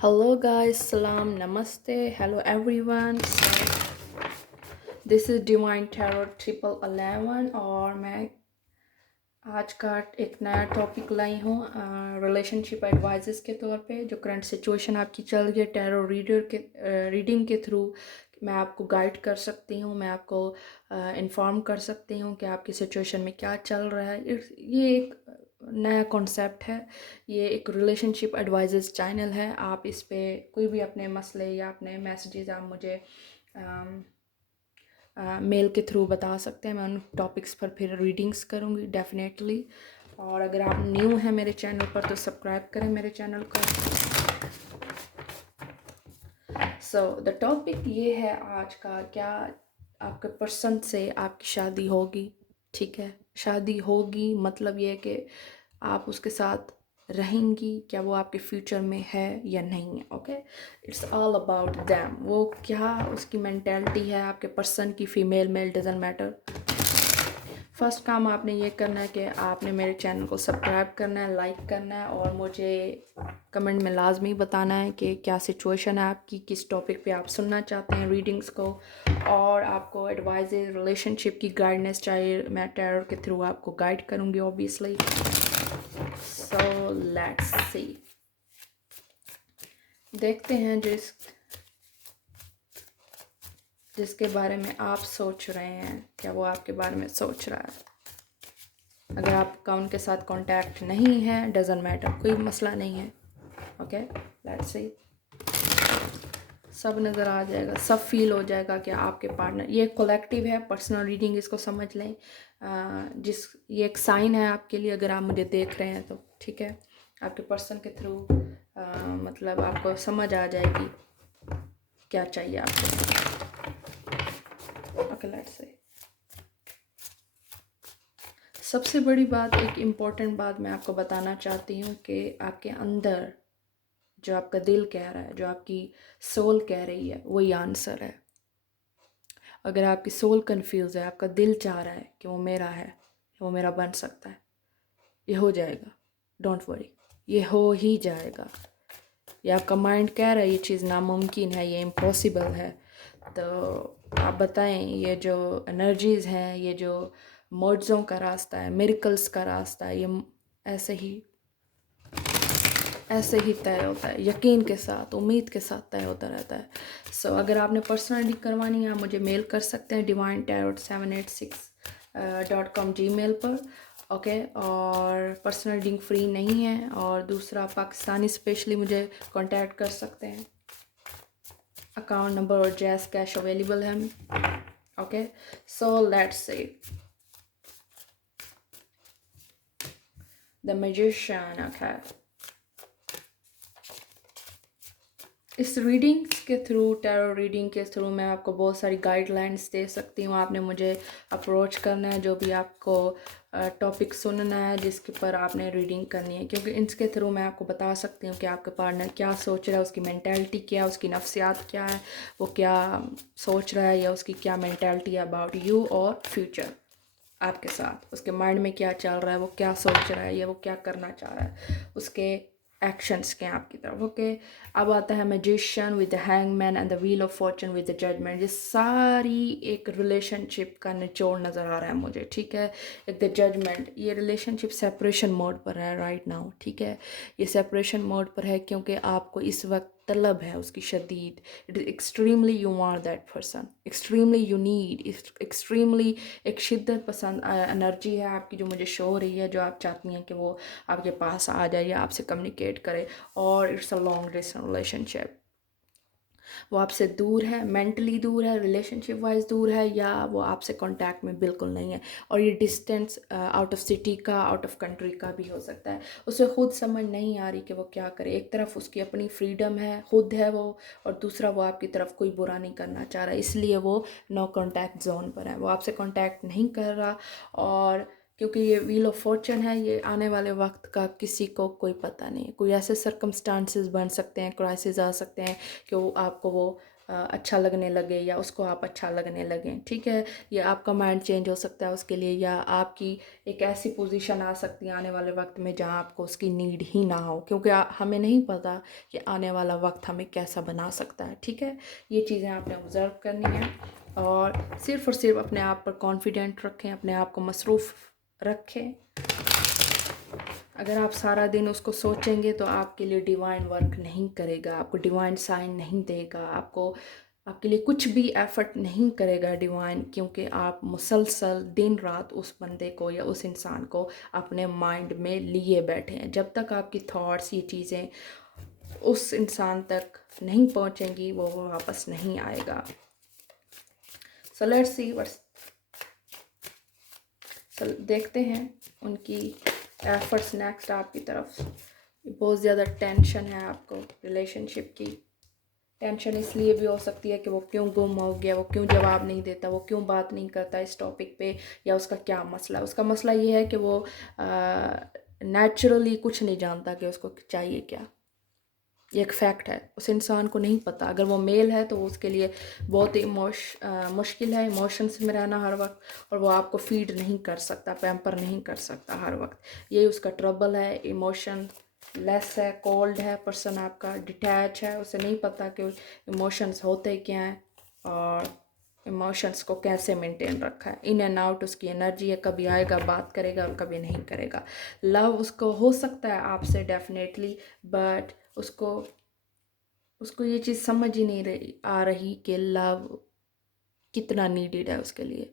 Hello guys, salam, namaste, hello everyone. This is divine tarot 1111 और मैं आज का एक नया टॉपिक लाई हूँ रिलेशनशिप एडवाइजेस के तौर पे। जो करंट सिचुएशन आपकी चल रही है टैरो रीडिंग के थ्रू मैं आपको गाइड कर सकती हूँ, मैं आपको इन्फॉर्म कर सकती हूँ कि आपकी सिचुएशन में क्या चल रहा है। ये एक नया कॉन्सेप्ट है, ये एक रिलेशनशिप एडवाइजेस चैनल है। आप इस पे कोई भी अपने मसले या अपने मैसेजेस आप मुझे मेल के थ्रू बता सकते हैं। मैं उन टॉपिक्स पर फिर रीडिंग्स करूँगी डेफिनेटली। और अगर आप न्यू हैं मेरे चैनल पर तो सब्सक्राइब करें मेरे चैनल को। सो द टॉपिक ये है आज का, क्या आपके पर्सन से आपकी शादी होगी? ठीक है, शादी होगी मतलब ये कि आप उसके साथ रहेंगी, क्या वो आपके फ्यूचर में है या नहीं है। Okay, it's all about them. वो क्या उसकी मेंटेलिटी है आपके पर्सन की, female male doesn't matter. First काम आपने ये करना है कि आपने मेरे चैनल को सब्सक्राइब करना है, लाइक करना है और मुझे कमेंट में लाजमी बताना है कि क्या सिचुएशन है आपकी, किस टॉपिक पे आप सुनना चाहते हैं रीडिंग्स को। और आपको एडवाइस रिलेशनशिप की गाइडेंस चाहिए, मैं टैरो के थ्रू आपको गाइड करूँगी ऑब्वियसली। सो लेट्स सी, देखते हैं जिसके बारे में आप सोच रहे हैं क्या वो आपके बारे में सोच रहा है। अगर आपका उनके साथ कांटेक्ट नहीं है, डजेंट मैटर, कोई मसला नहीं है। Okay, let's see. सब नज़र आ जाएगा, सब फील हो जाएगा कि आपके पार्टनर, ये कलेक्टिव है पर्सनल रीडिंग, इसको समझ लें। ये एक साइन है आपके लिए, अगर आप मुझे देख रहे हैं तो ठीक है। आपके पर्सन के थ्रू मतलब आपको समझ आ जाएगी क्या चाहिए आपको। Okay, let's see. सबसे बड़ी बात, एक इम्पॉर्टेंट बात मैं आपको बताना चाहती हूँ कि आपके अंदर जो आपका दिल कह रहा है, जो आपकी सोल कह रही है, वही आंसर है। अगर आपकी सोल कंफ्यूज है, आपका दिल चाह रहा है कि वो मेरा है, वो मेरा बन सकता है, ये हो जाएगा। डोंट वरी, ये हो ही जाएगा। ये आपका माइंड कह रहा है ये चीज़ नामुमकिन है, ये इम्पॉसिबल है, तो आप बताएं ये जो एनर्जीज़ हैं, ये जो मौजों का रास्ता है, मिरेकल्स का रास्ता है, ये ऐसे ही तय होता है, यकीन के साथ, उम्मीद के साथ तय होता रहता है। सो अगर आपने पर्सनली करवानी है, आप मुझे मेल कर सकते हैं divine786.com जीमेल पर। ओके, और पर्सनल रीडिंग फ्री नहीं है। और दूसरा, पाकिस्तानी स्पेशली मुझे कांटेक्ट कर सकते हैं। अकाउंट नंबर और जैस कैश अवेलेबल है। Okay, so let's say the magician. Okay, इस रीडिंग के थ्रू, टैरो रीडिंग के थ्रू मैं आपको बहुत सारी गाइडलाइंस दे सकती हूँ। आपने मुझे अप्रोच करना है, जो भी आपको टॉपिक सुनना है जिसके पर आपने रीडिंग करनी है, क्योंकि इसके थ्रू मैं आपको बता सकती हूँ कि आपका पार्टनर क्या सोच रहा है, उसकी मेंटालिटी क्या है, उसकी नफ्सियात क्या है, वो क्या सोच रहा है, या उसकी क्या मेंटालिटी है अबाउट यू और फ्यूचर आपके साथ। उसके माइंड में क्या चल रहा है, वो क्या सोच रहा है, या वो क्या करना चाह रहा है, उसके एक्शंस के आपकी तरफ। ओके, अब आता है magician with the hangman and the wheel of fortune with the judgment. ये सारी एक रिलेशनशिप का निचोड़ नज़र आ रहा है मुझे, ठीक है। एक द जजमेंट, ये रिलेशनशिप सेपरेशन मोड पर है राइट नाउ, ठीक है। ये सेपरेशन मोड पर है क्योंकि आपको इस वक्त तलब है उसकी शदीद। It is extremely you want that person, extremely you need, extremely एक शिद्दत पसंद एनर्जी है आपकी जो मुझे शो हो रही है, जो आप चाहती हैं कि वो आपके पास आ जाए या आपसे कम्युनिकेट करे। और it's a long distance relationship. वो आपसे दूर है, मेंटली दूर है, रिलेशनशिप वाइज दूर है, या वो आपसे कांटेक्ट में बिल्कुल नहीं है। और ये डिस्टेंस आउट ऑफ सिटी का, आउट ऑफ कंट्री का भी हो सकता है। उसे खुद समझ नहीं आ रही कि वो क्या करे। एक तरफ उसकी अपनी फ्रीडम है, खुद है वो, और दूसरा वो आपकी तरफ कोई बुरा नहीं करना चाह रहा, इसलिए वो नो कांटेक्ट जोन पर है, वो आपसे कांटेक्ट नहीं कर रहा। और क्योंकि ये व्हील ऑफ फॉर्चून है, ये आने वाले वक्त का किसी को कोई पता नहीं है। कोई ऐसे सर्कमस्टांसेस बन सकते हैं, क्राइसिस आ सकते हैं कि वो आपको वो अच्छा लगने लगे या उसको आप अच्छा लगने लगें, ठीक है। या आपका माइंड चेंज हो सकता है उसके लिए, या आपकी एक ऐसी पोजीशन आ सकती है आने वाले वक्त में जहाँ आपको उसकी नीड ही ना हो, क्योंकि हमें नहीं पता कि आने वाला वक्त हमें कैसा बना सकता है, ठीक है। ये चीज़ें आपने ऑब्ज़र्व करनी है और सिर्फ अपने आप पर कॉन्फिडेंट रखें, अपने आप को मसरूफ़ रखें। अगर आप सारा दिन उसको सोचेंगे तो आपके लिए डिवाइन वर्क नहीं करेगा, आपको डिवाइन साइन नहीं देगा, आपके लिए कुछ भी एफर्ट नहीं करेगा डिवाइन, क्योंकि आप मुसलसल दिन रात उस बंदे को या उस इंसान को अपने माइंड में लिए बैठे हैं। जब तक आपकी थॉट्स, ये चीज़ें उस इंसान तक नहीं पहुंचेंगी वो वापस नहीं आएगा। सो लेट्स सी देखते हैं उनकी एफर्ट्स नेक्स्ट आपकी तरफ। बहुत ज़्यादा टेंशन है आपको रिलेशनशिप की। टेंशन इसलिए भी हो सकती है कि वो क्यों गुम हो गया, वो क्यों जवाब नहीं देता, वो क्यों बात नहीं करता इस टॉपिक पे, या उसका क्या मसला है। उसका मसला ये है कि वो नेचुरली कुछ नहीं जानता कि उसको चाहिए क्या। ये एक फैक्ट है, उस इंसान को नहीं पता। अगर वो मेल है तो उसके लिए बहुत ही मुश्किल है इमोशंस में रहना हर वक्त, और वो आपको फीड नहीं कर सकता, पैम्पर नहीं कर सकता हर वक्त। यही उसका ट्रबल है। इमोशन लेस है, कोल्ड है पर्सन, आपका डिटैच है, उसे नहीं पता कि इमोशंस होते क्या हैं और इमोशंस को कैसे मेंटेन रखा है। इन एंड आउट उसकी एनर्जी है, कभी आएगा बात करेगा और कभी नहीं करेगा। लव उसको हो सकता है आपसे डेफिनेटली, बट उसको उसको ये चीज़ समझ ही नहीं आ रही कि लव कितना नीडेड है उसके लिए।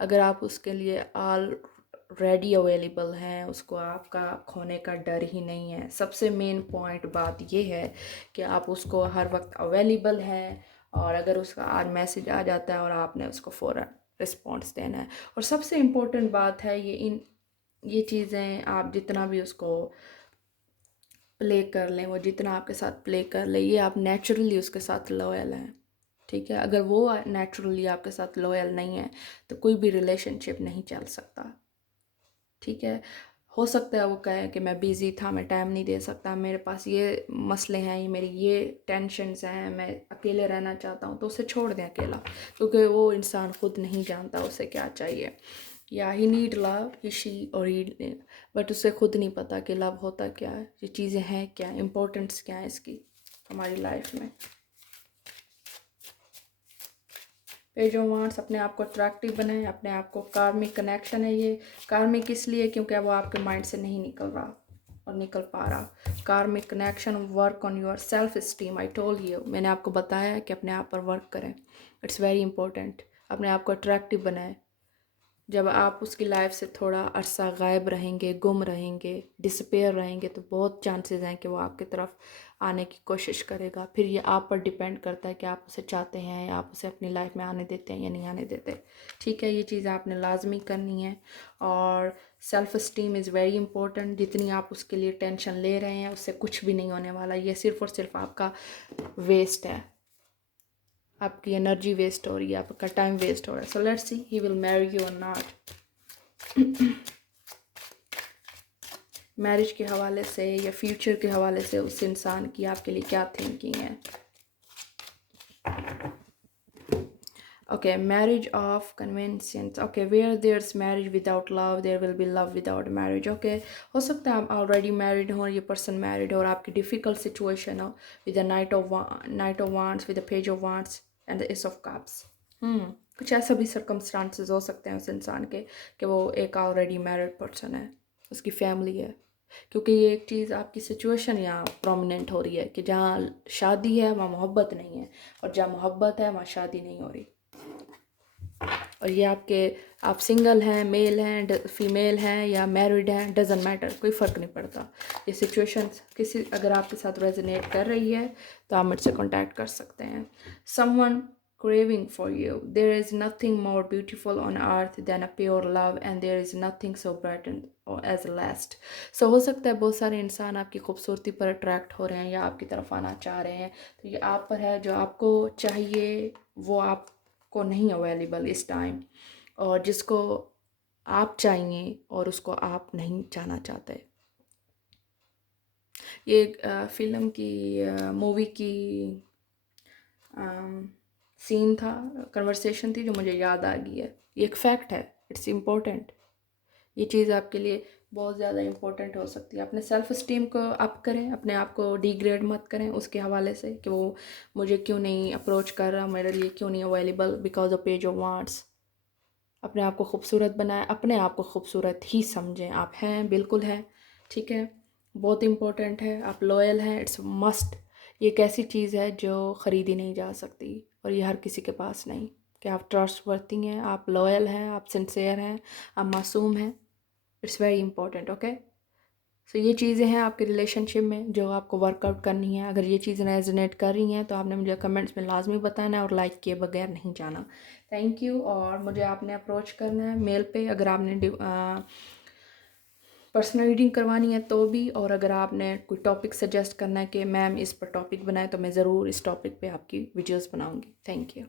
अगर आप उसके लिए ऑलरेडी अवेलेबल हैं, उसको आपका खोने का डर ही नहीं है। सबसे मेन पॉइंट बात ये है कि आप उसको हर वक्त अवेलेबल हैं, और अगर उसका आज मैसेज आ जाता है और आपने उसको फ़ौरन रिस्पॉन्स देना है। और सबसे इम्पोर्टेंट बात है ये चीज़ें आप जितना भी उसको प्ले कर लें, वो जितना आपके साथ प्ले कर ले, ये आप नेचुरली उसके साथ लॉयल हैं, ठीक है। अगर वो नेचुरली आपके साथ लॉयल नहीं है तो कोई भी रिलेशनशिप नहीं चल सकता, ठीक है। हो सकता है वो कहे कि मैं बिज़ी था, मैं टाइम नहीं दे सकता, मेरे पास ये मसले हैं, ये मेरी ये टेंशन्स हैं, मैं अकेले रहना चाहता हूँ, तो उसे छोड़ दें अकेला, क्योंकि वो इंसान खुद नहीं जानता उसे क्या चाहिए। या ही नीड लव, ही शी और ही, बट उसे खुद नहीं पता कि लव होता क्या है, ये चीज़ें हैं क्या, इम्पोर्टेंस क्या है इसकी हमारी लाइफ में। पेज ऑफ वांड्स, अपने आप को अट्रैक्टिव बनाएं, अपने आप को कार्मिक कनेक्शन है ये। कार्मिक इसलिए क्योंकि वो आपके माइंड से नहीं निकल रहा और निकल पा रहा। Karmic connection, work on your self esteem. I told you, मैंने आपको बताया है कि अपने आप पर वर्क करें, इट्स वेरी इंपॉर्टेंट। अपने आप को अट्रैक्टिव बनाएं। जब आप उसकी लाइफ से थोड़ा अरसा गायब रहेंगे, गुम रहेंगे, डिसअपेयर रहेंगे, तो बहुत चांसेस हैं कि वो आपकी तरफ आने की कोशिश करेगा। फिर ये आप पर डिपेंड करता है कि आप उसे चाहते हैं या आप उसे अपनी लाइफ में आने देते हैं या नहीं आने देते, ठीक है। ये चीज़ आपने लाजमी करनी है। और self esteem is very important. जितनी आप उसके लिए टेंशन ले रहे हैं उससे कुछ भी नहीं होने वाला, ये सिर्फ़ और सिर्फ आपका वेस्ट है, आपकी एनर्जी वेस्ट हो रही है, आपका टाइम वेस्ट हो रहा है। So let's see he will marry you और नॉट। मैरिज के हवाले से या फ्यूचर के हवाले से उस इंसान की आपके लिए क्या थिंकिंग है। Okay, marriage of conventions. Okay, where there's marriage without love there will be love without marriage. Okay, हो सकता है आप ऑलरेडी मैरिड हो, ये पर्सन मैरिड हो और आपकी डिफ़िकल्ट सिचुएशन हो with the night of wands, with the page of wands and the S of cups. कुछ ऐसा भी सर्कमस्टांसेस हो सकते हैं उस इंसान के कि वो एक ऑलरेडी मैरिड पर्सन है, उसकी फैमिली है। क्योंकि ये एक चीज़ आपकी सिचुएशन यहाँ प्रोमिनेंट हो रही है कि जहाँ शादी है वहाँ मोहब्बत नहीं है, और जहाँ मोहब्बत है वहाँ शादी नहीं हो रही। और ये आप सिंगल हैं, मेल हैं, फीमेल हैं या मैरिड हैं, डजेंट मैटर, कोई फ़र्क नहीं पड़ता। ये सिचुएशन अगर आपके साथ रेजोनेट कर रही है तो आप मुझसे कॉन्टैक्ट कर सकते हैं। Someone craving for you. There is nothing more beautiful on earth than a pure love, and there is nothing so bright as lust. So हो सकता है बहुत सारे इंसान आपकी खूबसूरती पर अट्रैक्ट हो रहे हैं या आपकी तरफ आना चाह रहे हैं, तो ये आप पर है। जो आपको चाहिए वो आपको नहीं अवेलेबल इस टाइम, और जिसको आप चाहिए और उसको आप नहीं चाहना चाहते। ये फिल्म की मूवी की सीन था, कन्वर्सेशन थी जो मुझे याद आ गई है। ये एक फैक्ट है, इट्स इम्पोर्टेंट। ये चीज़ आपके लिए बहुत ज़्यादा इम्पोर्टेंट हो सकती है। अपने सेल्फ़ इस्टीम को अप करें, अपने आप को डिग्रेड मत करें उसके हवाले से कि वो मुझे क्यों नहीं अप्रोच कर रहा, मेरे लिए क्यों नहीं available because of page of wants. अपने आप को खूबसूरत बनाएं, अपने आप को खूबसूरत ही समझें। आप हैं, बिल्कुल हैं, ठीक है, बहुत इम्पोर्टेंट है। आप लॉयल हैं, इट्स मस्ट। ये एक ऐसी चीज़ है जो ख़रीदी नहीं जा सकती और ये हर किसी के पास नहीं, कि आप ट्रस्टवर्थी हैं, आप लॉयल हैं, आप सिंसियर हैं, आप मासूम हैं। It's very important, okay. So ये चीज़ें हैं आपके रिलेशनशिप में जो आपको वर्कआउट करनी है। अगर ये चीज़ें रेजोनेट कर रही हैं तो आपने मुझे कमेंट्स में लाजमी बताना है और लाइक किए बगैर नहीं जाना। Thank you. और मुझे आपने अप्रोच करना है मेल पे अगर आपने पर्सनल रीडिंग करवानी है तो भी, और अगर आपने कोई टॉपिक सजेस्ट करना है कि मैम इस पर टॉपिक बनाए तो मैं ज़रूर इस टॉपिक पे आपकी वीडियोस बनाऊंगी। Thank you.